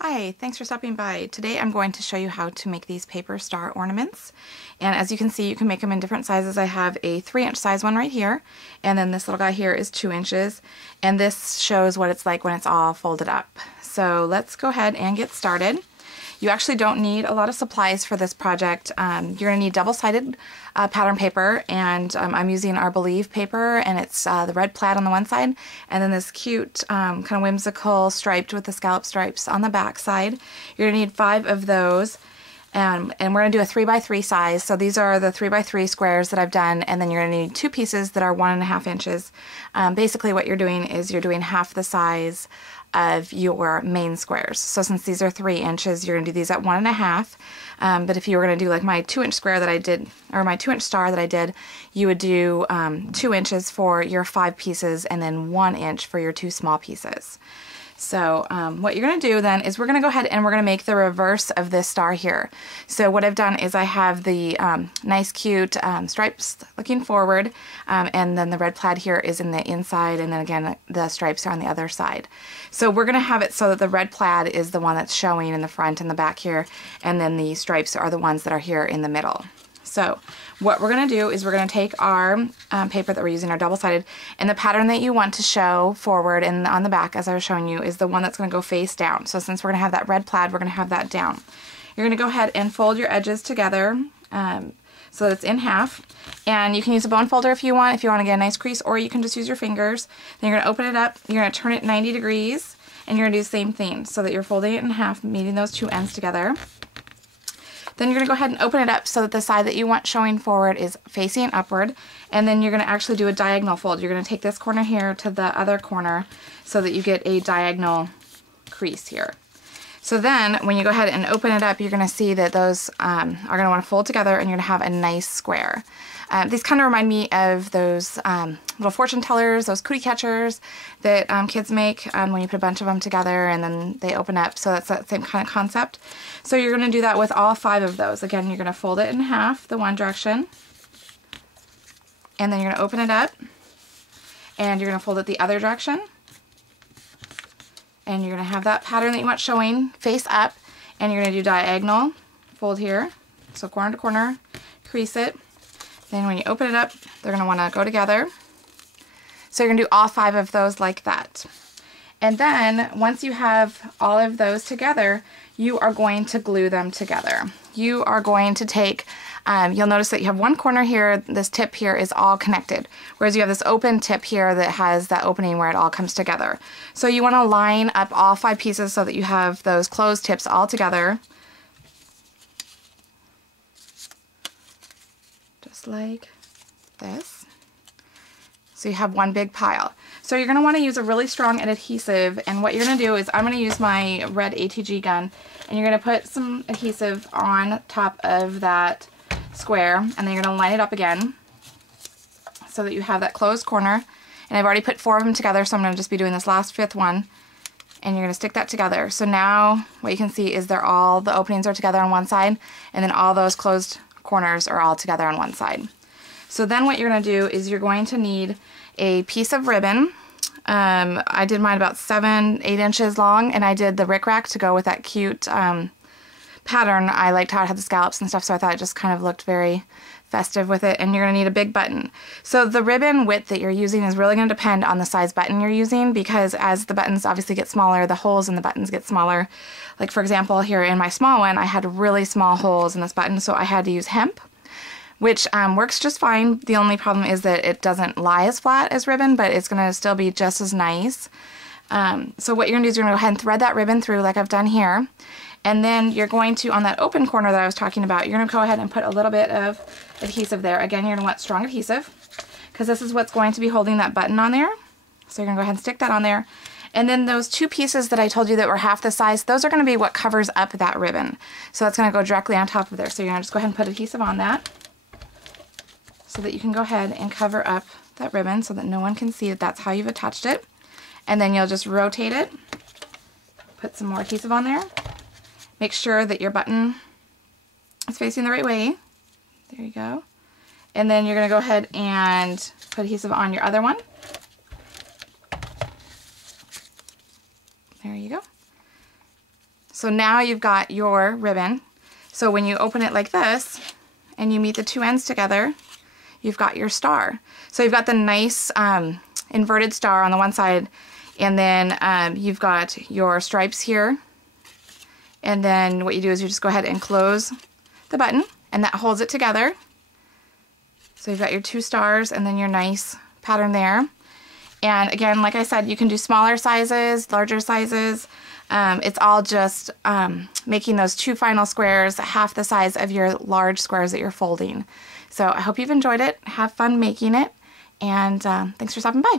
Hi, thanks for stopping by. Today I'm going to show you how to make these paper star ornaments. And as you can see, you can make them in different sizes. I have a 3-inch size one right here, and then this little guy here is 2 inches. And this shows what it's like when it's all folded up. So let's go ahead and get started. You actually don't need a lot of supplies for this project. You're going to need double-sided pattern paper, and I'm using our Believe paper, and it's the red plaid on the one side, and then this cute kind of whimsical striped with the scallop stripes on the back side. You're going to need 5 of those, and we're going to do a 3x3 size. So these are the 3x3 squares that I've done, and then you're going to need 2 pieces that are 1.5 inches. Basically what you're doing is you're doing half the size of your main squares. So since these are 3 inches, you're going to do these at 1.5. But if you were going to do like my 2-inch square that I did, or my 2-inch star that I did, you would do 2 inches for your 5 pieces and then 1 inch for your 2 small pieces. So what you're going to do then is we're going to go ahead and we're going to make the reverse of this star here. So what I've done is I have the nice cute stripes looking forward, and then the red plaid here is in the inside, and then again the stripes are on the other side. So we're going to have it so that the red plaid is the one that's showing in the front and the back here, and then the stripes are the ones that are here in the middle. So what we're going to do is we're going to take our paper that we're using, our double-sided, and the pattern that you want to show forward and on the back, as I was showing you, is the one that's going to go face down. So since we're going to have that red plaid, we're going to have that down. You're going to go ahead and fold your edges together so that it's in half. And you can use a bone folder if you want to get a nice crease, or you can just use your fingers. Then you're going to open it up, you're going to turn it 90 degrees, and you're going to do the same thing so that you're folding it in half, meeting those 2 ends together. Then you're going to go ahead and open it up so that the side that you want showing forward is facing upward, and then you're going to actually do a diagonal fold. You're going to take this corner here to the other corner so that you get a diagonal crease here. So then when you go ahead and open it up, you're going to see that those are going to want to fold together, and you're going to have a nice square. These kind of remind me of those little fortune tellers, those cookie catchers that kids make when you put a bunch of them together and then they open up. So that's that same kind of concept. So you're going to do that with all 5 of those. Again, you're going to fold it in half, the one direction, and then you're going to open it up, and you're going to fold it the other direction, and you're going to have that pattern that you want showing face up, and you're going to do diagonal fold here, so corner to corner, crease it. Then when you open it up, they're going to want to go together. So you're going to do all 5 of those like that. And then once you have all of those together, you are going to glue them together. You are going to take, you'll notice that you have one corner here, this tip here is all connected, whereas you have this open tip here that has that opening where it all comes together. So you want to line up all 5 pieces so that you have those closed tips all together. Just like this. So you have one big pile. So you're going to want to use a really strong adhesive, and what you're going to do is I'm going to use my red ATG gun, and you're going to put some adhesive on top of that square, and then you're going to line it up again so that you have that closed corner. And I've already put 4 of them together, so I'm going to just be doing this last 5th one, and you're going to stick that together. So now what you can see is the openings are together on one side, and then all those closed corners are all together on one side. So then what you're going to do is you're going to need a piece of ribbon. I did mine about 7-8 inches long, and I did the rickrack to go with that cute pattern. I liked how it had the scallops and stuff, so I thought it just kind of looked very festive with it. And you're going to need a big button. So the ribbon width that you're using is really going to depend on the size button you're using, because as the buttons obviously get smaller, the holes in the buttons get smaller. Like for example, here in my small one, I had really small holes in this button, so I had to use hemp, which works just fine. The only problem is that it doesn't lie as flat as ribbon, but it's going to still be just as nice. So what you're going to do is you're going to go ahead and thread that ribbon through like I've done here. And then you're going to, on that open corner that I was talking about, you're going to go ahead and put a little bit of adhesive there. Again, you're going to want strong adhesive, because this is what's going to be holding that button on there. So you're going to go ahead and stick that on there. And then those 2 pieces that I told you that were half the size, those are going to be what covers up that ribbon. So that's going to go directly on top of there. So you're going to just go ahead and put adhesive on that, so that you can go ahead and cover up that ribbon so that no one can see that that's how you've attached it. And then you'll just rotate it, put some more adhesive on there, make sure that your button is facing the right way. There you go. And then you're going to go ahead and put adhesive on your other one. There you go. So now you've got your ribbon. So when you open it like this and you meet the two ends together, you've got your star. So you've got the nice inverted star on the one side, and then you've got your stripes here. And then what you do is you just go ahead and close the button, and that holds it together. So you've got your two stars and then your nice pattern there. And again, like I said, you can do smaller sizes, larger sizes. It's all just making those two final squares half the size of your large squares that you're folding. So I hope you've enjoyed it. Have fun making it, and thanks for stopping by.